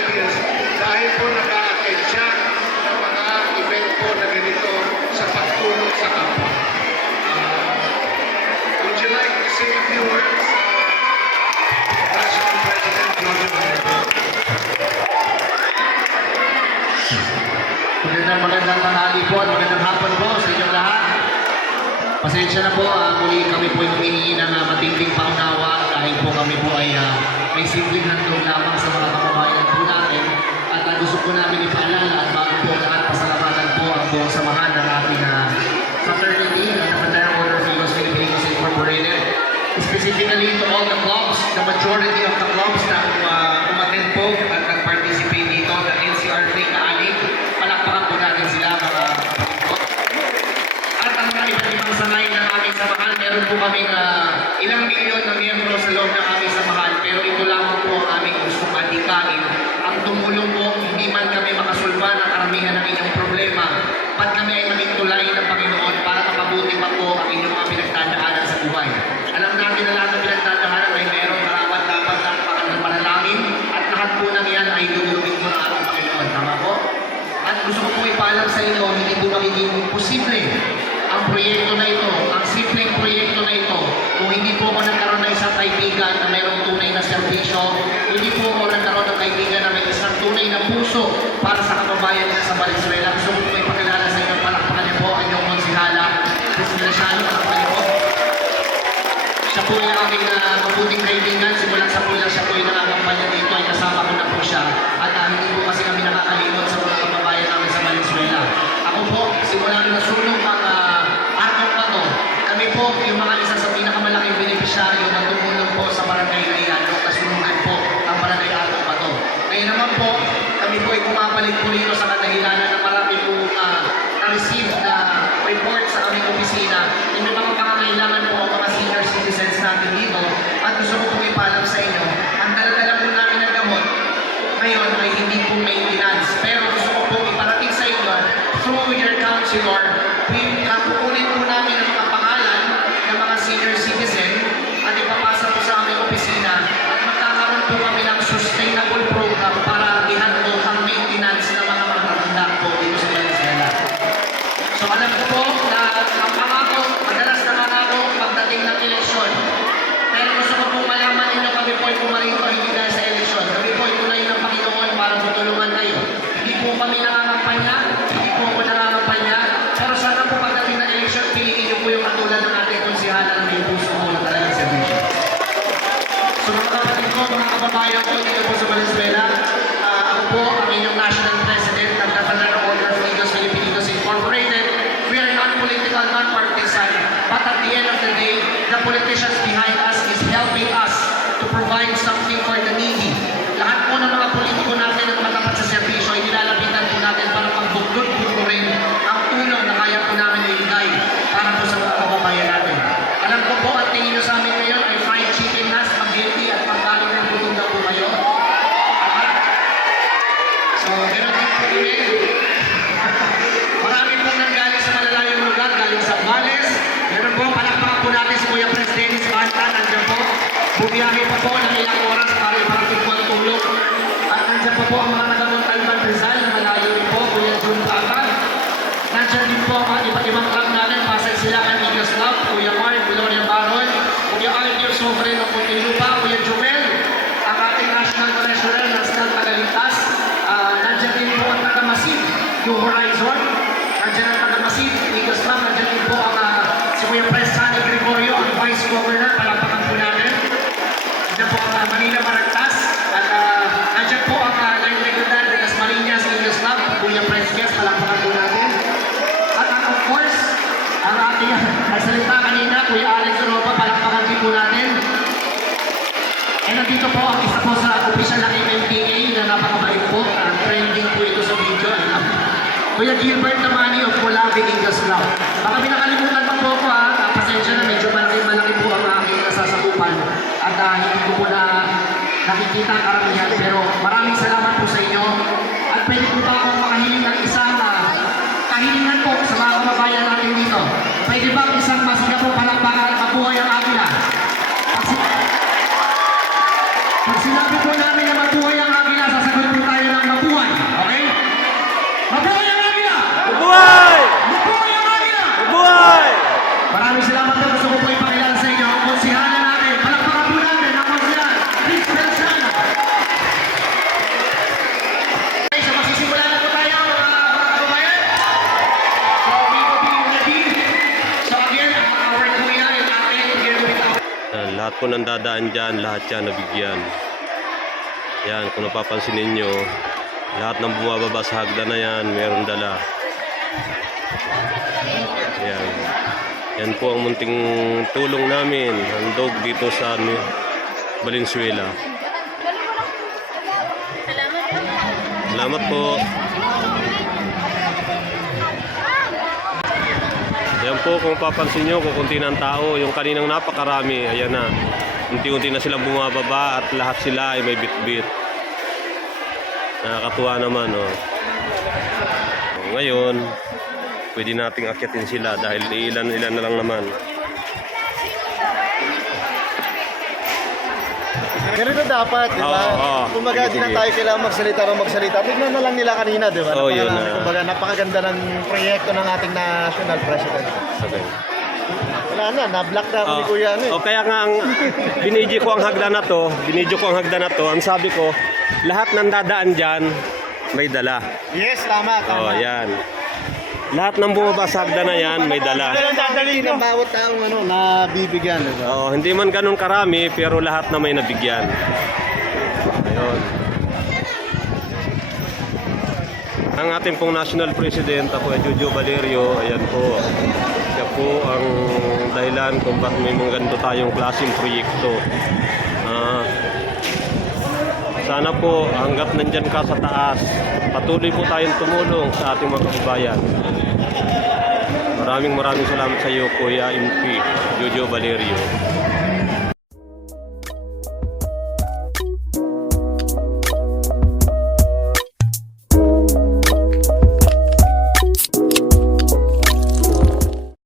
Philippines dahil po nag-a-attend siya ng mga event po na ganito sa pagtulong sa kapwa. Would you like to say a few words? National President Claudio Manuel. Magandang tanghali po at magandang hapon po sa inyong lahat. Pasensya na po, muli kami po yung humihingi ng matinding paunawa dahil po kami po ay may simpleng handog lamang sa mga kababayan po natin at gusto po namin ipaalala at bago po lahat pasalamatan po ang buong samahan ng ating fraternity ng Fraternal Order of Eagles Filipinos Incorporated. Specifically to all the clubs, the majority of the clubs na umattend po at nag-participate dito, the NCR Fleet na anig, palakpakan po natin sila mga pagkakot. At ang mga iba't ibang sangay ng aming samahan, meron po kaming ilang milyon na miyembro sa loob ng aming samahan, pero ito lamang po ang aming gustong adikain. Ang tumulong po, hindi man kami makasulba ng karamihan ng inyong problema, ba't kami ay maging tulay ng Panginoon para makabuti pa po ang inyong mga pinagdadaanan sa buhay. Alam natin na lahat ng pinagdadaanan ay mayroong karapat dapat ng panalangin at lahat po ng yan ay dudulugin po ng ating Panginoon. Tama po? At gusto ko po ipaalam sa inyo, hindi po magiging posible ang proyekto na ito, ang simpleng proyekto na ito, kung hindi po ako nagkaroon ng isang kaibigan na mayroong tunay na serbisyo, hindi po ako nagkaroon ng kaibigan na may isang tunay na puso para sa kababayan niya sa Valenzuela. Gusto ko po ipakilala sa inyo, palakpakan niyo po ang inyong konsihala, Cristina Shano, palakpakan niyo po. Siya po yung aking mabuting kaibigan, simula sa pula siya po yung nakakampanya dito, ay kasama ko na po siya. At hindi po kasi kami nakakalimot sa mga kababayan namin sa Valenzuela. Ako po, simula na nasulong ang Arcong Bato, kami po yung mga isa sa pinakamalaking benepisyaryo na tumulong po sa barangay na iyan, o kasunungan po ang barangay Arcong Bato. Ngayon naman po, kami po ay pumapalit po rito sa kadahilanan na marami po na-receive na report sa aming opisina. Yung may mga pangangailangan po ang mga senior citizens natin dito at gusto ko pong ipaalam sa inyo, ang daladala po namin ng gamot ngayon ay hindi po maintenance. Pero gusto ko pong iparating sa inyo through your counselor, kukunin po namin ang mga pangalan ng mga senior citizen at ipapasa po sa aming opisina at magkakaroon po kami ng sustainable program para i-handle ang maintenance ng mga matatanda po dito sa Valenzuela. So alam ko po na ang pangako, madalas nangangako pagdating ng eleksyon. Pero gusto ko pong malaman ninyo, kami po ay pumarito hindi dahil sa eleksyon. Kami po ay tunay ng Panginoon para tutulungan kayo. Hindi po kami nangangampanya, hindi po ako nangangampanya. Pero sana po pagdating ng eleksyon, piliin niyo po yung katulad ng ating konsihala na may puso mo na talagang servisyo. So mga kapatid ko, mga kababayan ko dito po sa Valenzuela, ako po ang inyong National President ng Fraternal Order of Eagles Filipinos Incorporated. We are non-political, non-partisan, but at the end of the day, the politicians behind us is helping us to provide something for the needy. Lahat po ng mga politiko natin na matapat sa serbisyo ay nilalapitan po natin para pagbuklod po rin ang tulong na kaya po namin ibigay para po sa mga kababayan natin. Alam ko po, ang tingin nyo sa amin ngayon ay fried chicken na, spaghetti at pagkaling ng gutom na po kayo. So, ganoon din po rin. Marami pong nanggaling sa malalayong lugar, galing sa Bales. Meron po, palakpakan po natin si Kuya Pres Dennis Banta, nandiyan po. Bumiyahe pa po ng ilang oras para iparating po ang tulong. At nandiyan pa po ang mga taga-Montalban Rizal, na malayo rin po, Kuya Jun Papa. Nandiyan din po ang iba't ibang club namin, Pasay Silangan Eagles Club, Kuya Mark, Gloria Baron, Kuya Arthur Sofre ng Puntilupa, Kuya Jumel, ang ating National Treasurer ng Stad Tagalitas. Nandiyan din po ang taga-Masid, New Horizon. Nandiyan ang taga-Masid, Eagles Club. Nandiyan din po ang si Kuya Pres Sani Gregorio, ang Vice Governor, palakpakan po natin. Nandiyan po ang Manila Maragtas. At nandiyan po ang Line Regular de Las Marinas Eagles Club, Kuya Pres Guest, palakpakan po natin. At of course, ang ating nagsalita kanina, Kuya Alex Europa, palakpakan din po natin. And nandito po ang isa po sa official ng MMDA na napakabait po. Trending po ito sa video. Kuya Gilbert Tamani of Mulabi Eagles Club. Baka pinakalimutan pa po ako pasensya na medyo malaki po ang aking nasasakupan. At hindi ko po na nakikita ang karamihan. Pero maraming salamat po sa inyo. At pwede po ba akong makahiling ng isang kahilingan po sa mga kababayan natin dito. Pwede ba ang isang masiga po palakpakan mabuhay ang Agila? Pag sinabi po namin na mabuhay ang Agila, sasagot po tayo po nang dadaan dyan, lahat yan nabigyan. Yan, kung napapansin ninyo, lahat ng bumababa sa hagdan na yan, meron dala. Yan. Yan po ang munting tulong namin, handog dito sa Valenzuela. Salamat po. Yan po, kung papansin nyo, kukunti ng tao. Yung kaninang napakarami, ayan na. Unti-unti na silang bumababa at lahat sila ay may bit-bit. Nakakatuwa naman, oh. Ngayon, pwede nating akyatin sila dahil ilan-ilan na lang naman. Ganito dapat, di ba? Oo. Kumbaga, di na Sige. tayo kailangan magsalita. Tignan na lang nila kanina, di ba? Oo, yun na. Kumbaga, napakaganda ng proyekto ng ating national president. Okay. Wala na, na-block na ako ni Kuya. Ano, eh. O kaya nga ang binidyo ko ang hagdan na to, ang sabi ko, lahat ng dadaan dyan may dala. Yes, tama. Oh, yan. Lahat ng bumaba sa hagdan na yan may dala. Dadali ng bawat taong nabibigyan. Di ba? Oo, hindi man ganun karami pero lahat na may nabigyan. Ayun. Ang ating pong national president, ako ay Jojo Valerio, ayan po. Siya po ang dahilan kung bakit may mga ganito tayong klaseng proyekto. Sana po hanggat nandyan ka sa taas, patuloy po tayong tumulong sa ating mga kababayan. Maraming salamat sa iyo, Kuya MP Jojo Valerio.